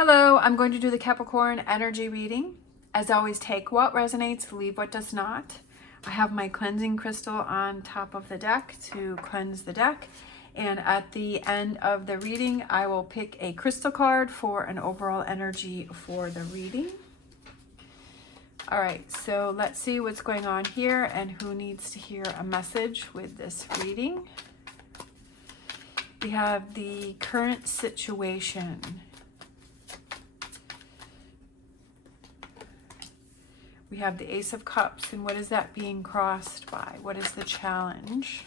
Hello, I'm going to do the Capricorn energy reading. As always, take what resonates, leave what does not. I have my cleansing crystal on top of the deck to cleanse the deck. And at the end of the reading, I will pick a crystal card for an overall energy for the reading. All right, so let's see what's going on here and who needs to hear a message with this reading. We have the current situation. We have the Ace of Cups, and what is that being crossed by? What is the challenge?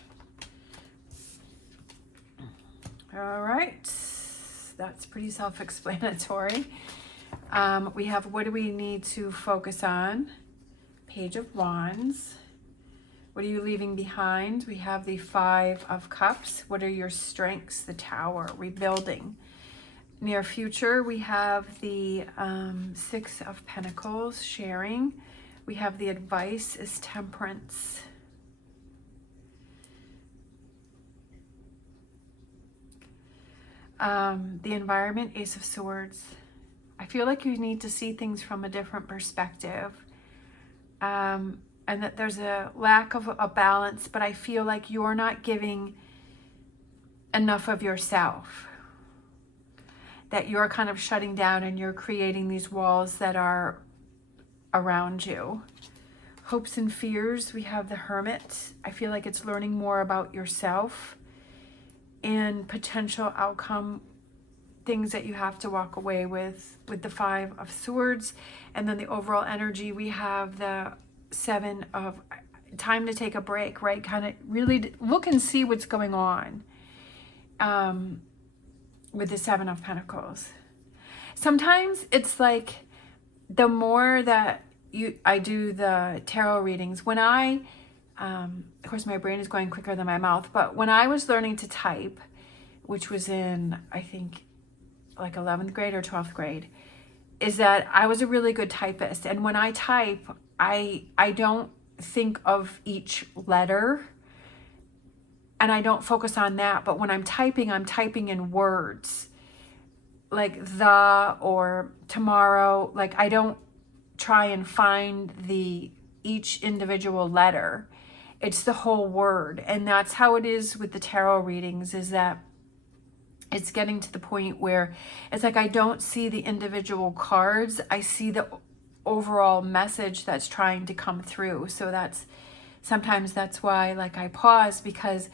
All right, that's pretty self-explanatory. We have what do we need to focus on? Page of Wands. What are you leaving behind? We have the Five of Cups. What are your strengths? The Tower, rebuilding. Near future, we have the Six of Pentacles, sharing. We have the advice is Temperance. The environment, Ace of Swords. I feel like you need to see things from a different perspective. And that there's a lack of a balance, but I feel like you're not giving enough of yourself. That you're kind of shutting down and you're creating these walls that are around you. Hopes and fears, we have the Hermit. I feel like it's learning more about yourself and potential outcome, things that you have to walk away with the Five of Swords. And then the overall energy, we have the Seven of time to take a break, right? Kind of really look and see what's going on. With the Seven of Pentacles. Sometimes it's like the more that I do the tarot readings, when of course my brain is going quicker than my mouth, but when I was learning to type, which was in, I think, like 11th grade or 12th grade, is that I was a really good typist. And when I type, I don't think of each letter. And I don't focus on that, but when I'm typing in words like the or tomorrow. Like I don't try and find each individual letter. It's the whole word. And that's how it is with the tarot readings, is that it's getting to the point where it's like I don't see the individual cards. I see the overall message that's trying to come through. So sometimes that's why like I pause, because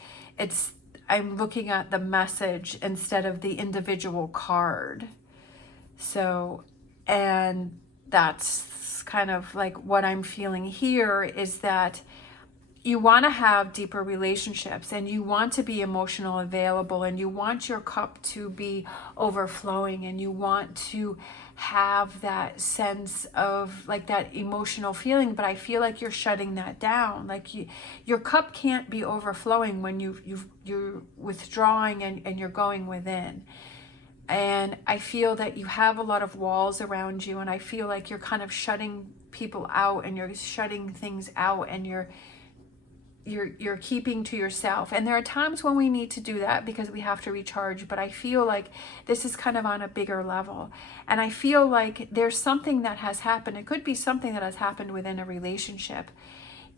I'm looking at the message instead of the individual card. So, and that's kind of like what I'm feeling here, is that you want to have deeper relationships and you want to be emotional available and you want your cup to be overflowing and you want to have that sense of like that emotional feeling, but I feel like you're shutting that down. Like your cup can't be overflowing when you're withdrawing and you're going within. And I feel that you have a lot of walls around you, and I feel like you're kind of shutting people out and you're shutting things out and you're keeping to yourself. And there are times when we need to do that because we have to recharge, but I feel like this is kind of on a bigger level. And I feel like there's something that has happened. It could be something that has happened within a relationship,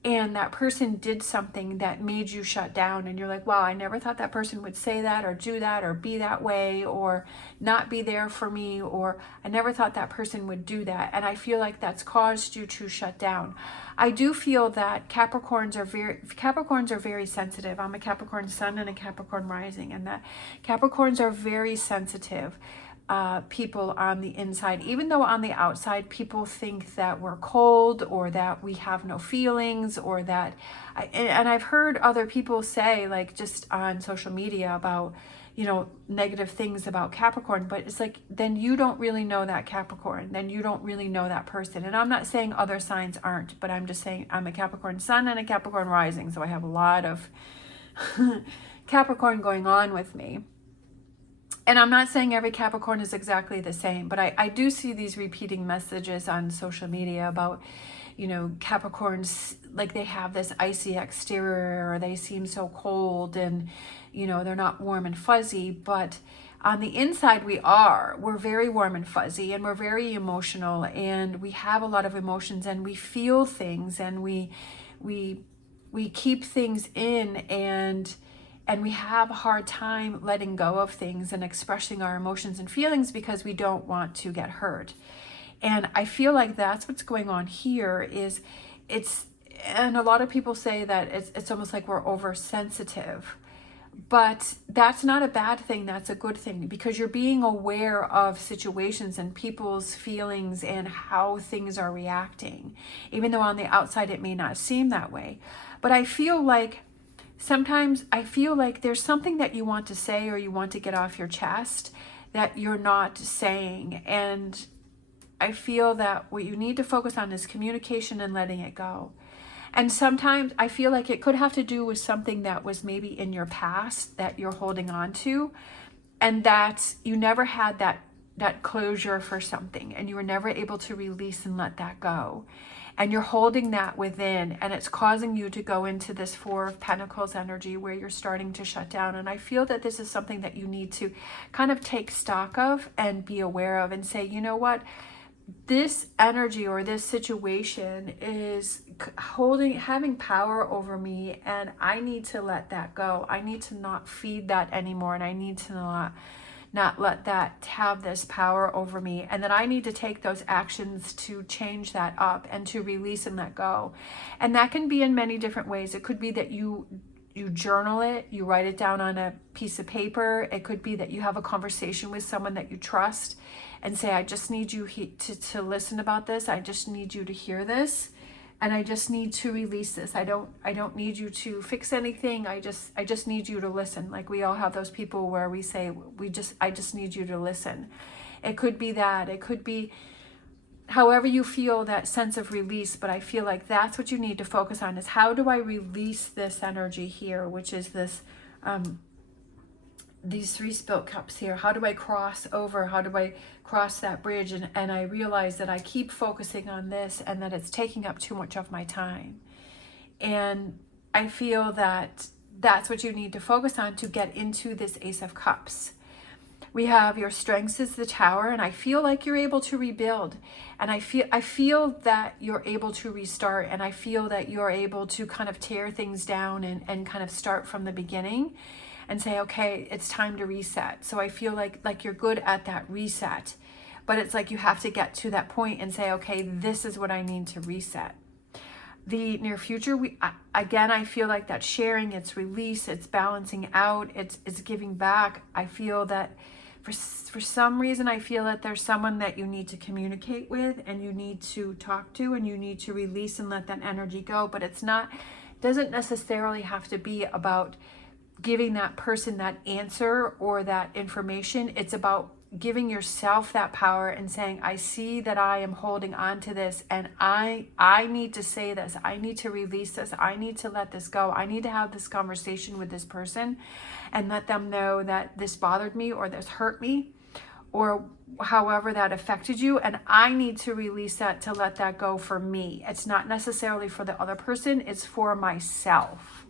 and that person did something that made you shut down, and you're like, wow, I never thought that person would say that or do that or be that way or not be there for me, or I never thought that person would do that. And I feel like that's caused you to shut down. I do feel that Capricorns are very sensitive. I'm a Capricorn sun and a Capricorn rising, and that Capricorns are very sensitive people on the inside, even though on the outside people think that we're cold or that we have no feelings, or that and I've heard other people say, like just on social media, about negative things about Capricorn, but it's like, then you don't really know that Capricorn, then you don't really know that person. And I'm not saying other signs aren't, but I'm just saying I'm a Capricorn sun and a Capricorn rising, so I have a lot of Capricorn going on with me. And I'm not saying every Capricorn is exactly the same, but I do see these repeating messages on social media about, Capricorns, like they have this icy exterior, or they seem so cold and, they're not warm and fuzzy. But On the inside, we're very warm and fuzzy, and we're very emotional, and we have a lot of emotions, and we feel things, and we keep things in, and we have a hard time letting go of things and expressing our emotions and feelings because we don't want to get hurt. And I feel like that's what's going on here. And a lot of people say that it's almost like we're oversensitive. But that's not a bad thing. That's a good thing, because you're being aware of situations and people's feelings and how things are reacting, even though on the outside it may not seem that way. But I feel like sometimes there's something that you want to say or you want to get off your chest that you're not saying. And I feel that what you need to focus on is communication and letting it go. And sometimes I feel like it could have to do with something that was maybe in your past that you're holding on to, and that you never had that closure for something, and you were never able to release and let that go. And you're holding that within, and it's causing you to go into this Four of Pentacles energy where you're starting to shut down. And I feel that this is something that you need to kind of take stock of and be aware of and say, you know what? This energy or this situation is having power over me, and I need to let that go. I need to not feed that anymore, and I need to not let that have this power over me, and that I need to take those actions to change that up and to release and let go. And that can be in many different ways. It could be that you journal it, you write it down on a piece of paper. It could be that you have a conversation with someone that you trust and say, I just need you to listen about this. I just need you to hear this, and I just need to release this. I don't need you to fix anything. I just need you to listen. Like, we all have those people where we say, I just need you to listen. It could be that. It could be however you feel, that sense of release. But I feel like that's what you need to focus on, is how do I release this energy here, which is this these 3 spilt cups here. How do I cross over? How do I cross that bridge? And I realize that I keep focusing on this, and that it's taking up too much of my time. And I feel that that's what you need to focus on to get into this Ace of Cups. We have your strengths is the Tower, and I feel like you're able to rebuild, and I feel that you're able to restart, and I feel that you're able to kind of tear things down and kind of start from the beginning and say, okay, it's time to reset. So I feel like you're good at that reset, but it's like you have to get to that point and say, okay, this is what I need to reset. The near future, I feel like that sharing, it's release, it's balancing out, it's giving back. I feel that for some reason, I feel that there's someone that you need to communicate with, and you need to talk to, and you need to release and let that energy go. But doesn't necessarily have to be about giving that person that answer or that information. It's about giving yourself that power and saying, I see that I am holding on to this, and I need to say this. I need to release this. I need to let this go. I need to have this conversation with this person and let them know that this bothered me, or this hurt me, or however that affected you. And I need to release that, to let that go for me. It's not necessarily for the other person. It's for myself.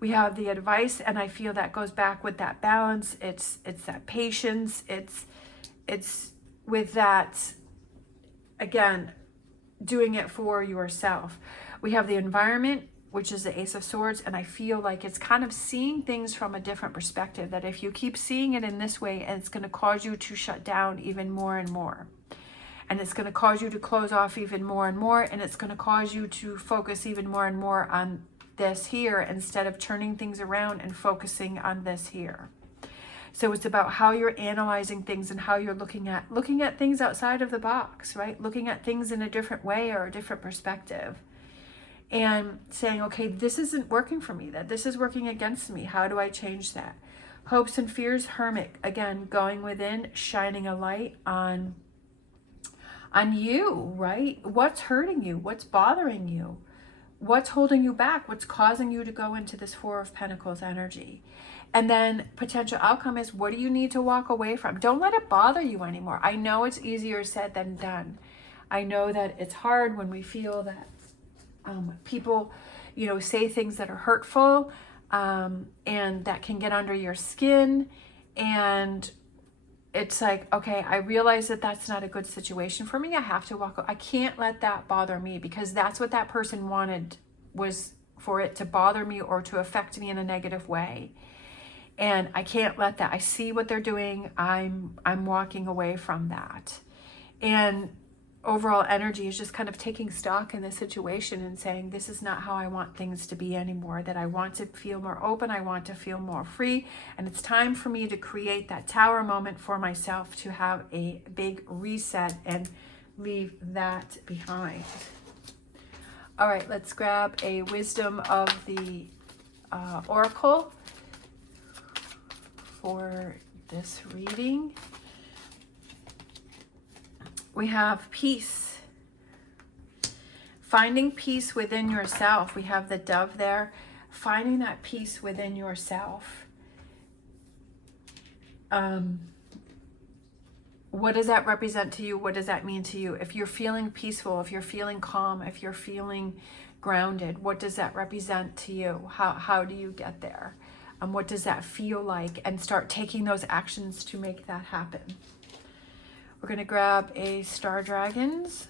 We have the advice, and I feel that goes back with that balance. It's that patience. It's with that, again, doing it for yourself. We have the environment, which is the Ace of Swords, and I feel like it's kind of seeing things from a different perspective, that if you keep seeing it in this way, it's going to cause you to shut down even more and more. And it's going to cause you to close off even more and more, and it's going to cause you to focus even more and more on this here, instead of turning things around and focusing on this here. So it's about how you're analyzing things and how you're looking at things outside of the box, right? Looking at things in a different way or a different perspective, and saying, okay, this isn't working for me, that this is working against me. How do I change that? Hopes and fears, Hermit, again, going within, shining a light on you, right? What's hurting you? What's bothering you? What's holding you back? What's causing you to go into this Four of Pentacles energy? And then potential outcome is, what do you need to walk away from? Don't let it bother you anymore. I know it's easier said than done. I know that it's hard when we feel that people, say things that are hurtful, and that can get under your skin. And it's like, okay, I realize that that's not a good situation for me. I have to walk. I can't let that bother me, because that's what that person wanted, was for it to bother me or to affect me in a negative way. And I can't let that. I see what they're doing. I'm walking away from that. And overall energy is just kind of taking stock in the situation and saying, this is not how I want things to be anymore, that I want to feel more open, I want to feel more free, and it's time for me to create that tower moment for myself, to have a big reset and leave that behind. All right, let's grab a wisdom of the oracle for this reading. We have peace. Finding peace within yourself. We have the dove there. Finding that peace within yourself. What does that represent to you? What does that mean to you? If you're feeling peaceful, if you're feeling calm, if you're feeling grounded, what does that represent to you? How do you get there? What does that feel like? And start taking those actions to make that happen. We're going to grab a Star Dragons.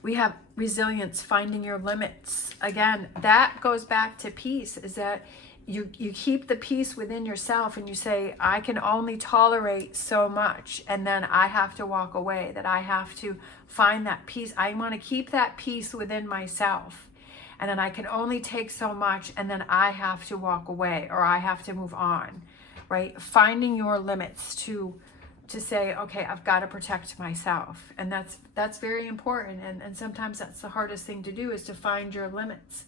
We have resilience, finding your limits. Again, that goes back to peace, is that you keep the peace within yourself and you say, I can only tolerate so much, and then I have to walk away, that I have to find that peace. I want to keep that peace within myself. And then I can only take so much, and then I have to walk away, or I have to move on, right? Finding your limits to say, okay, I've got to protect myself. And that's very important. And sometimes that's the hardest thing to do, is to find your limits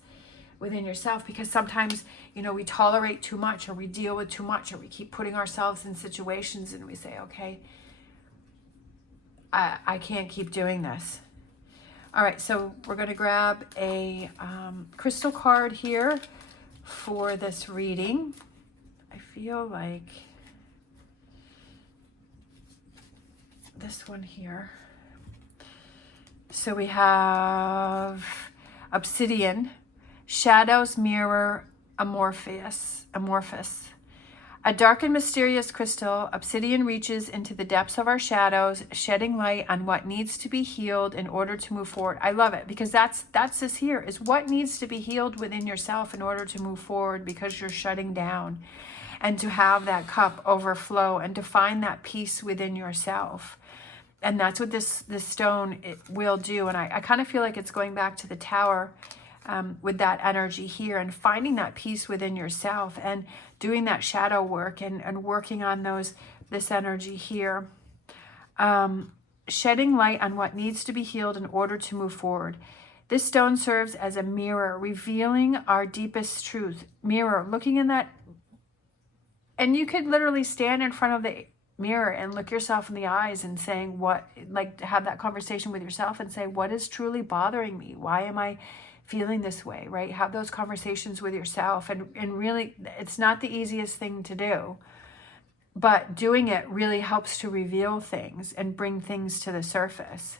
within yourself, because sometimes, we tolerate too much, or we deal with too much, or we keep putting ourselves in situations and we say, okay, I can't keep doing this. All right, so we're going to grab a crystal card here for this reading. I feel like this one here. So we have obsidian, shadows mirror amorphous. A dark and mysterious crystal, obsidian reaches into the depths of our shadows, shedding light on what needs to be healed in order to move forward. I love it, because that's this here, is what needs to be healed within yourself in order to move forward, because you're shutting down, and to have that cup overflow, and to find that peace within yourself. And that's what this stone will do. And I kind of feel like it's going back to the tower, with that energy here, and finding that peace within yourself, and doing that shadow work, and working on this energy here. Shedding light on what needs to be healed in order to move forward. This stone serves as a mirror, revealing our deepest truth. Mirror, looking in that, and you could literally stand in front of the mirror and look yourself in the eyes and saying, have that conversation with yourself and say, what is truly bothering me? Why am I feeling this way, right? Have those conversations with yourself, and really, it's not the easiest thing to do, but doing it really helps to reveal things and bring things to the surface.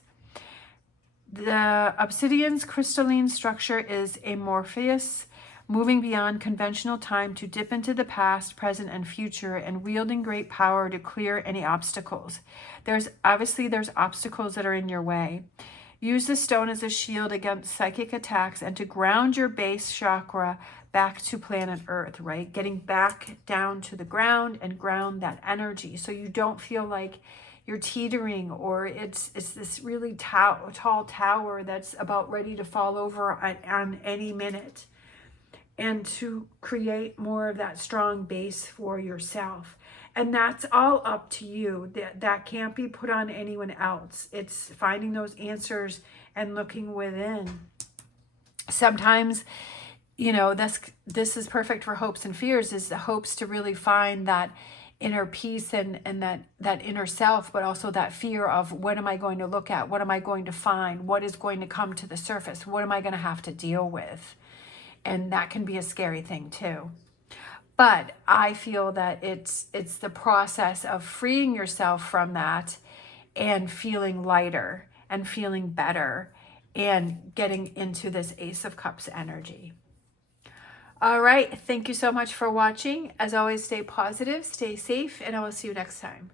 The obsidian's crystalline structure is amorphous, moving beyond conventional time to dip into the past, present, and future, and wielding great power to clear any obstacles. There's obstacles that are in your way. Use the stone as a shield against psychic attacks, and to ground your base chakra back to planet Earth, right? Getting back down to the ground and ground that energy, so you don't feel like you're teetering, or it's this really tall tower that's about ready to fall over on any minute. And to create more of that strong base for yourself. And that's all up to you. That can't be put on anyone else. It's finding those answers and looking within. Sometimes, this is perfect for hopes and fears, is the hopes to really find that inner peace and that inner self, but also that fear of, what am I going to look at? What am I going to find? What is going to come to the surface? What am I going to have to deal with? And that can be a scary thing too. But I feel that it's the process of freeing yourself from that, and feeling lighter and feeling better, and getting into this Ace of Cups energy. All right. Thank you so much for watching. As always, stay positive, stay safe, and I will see you next time.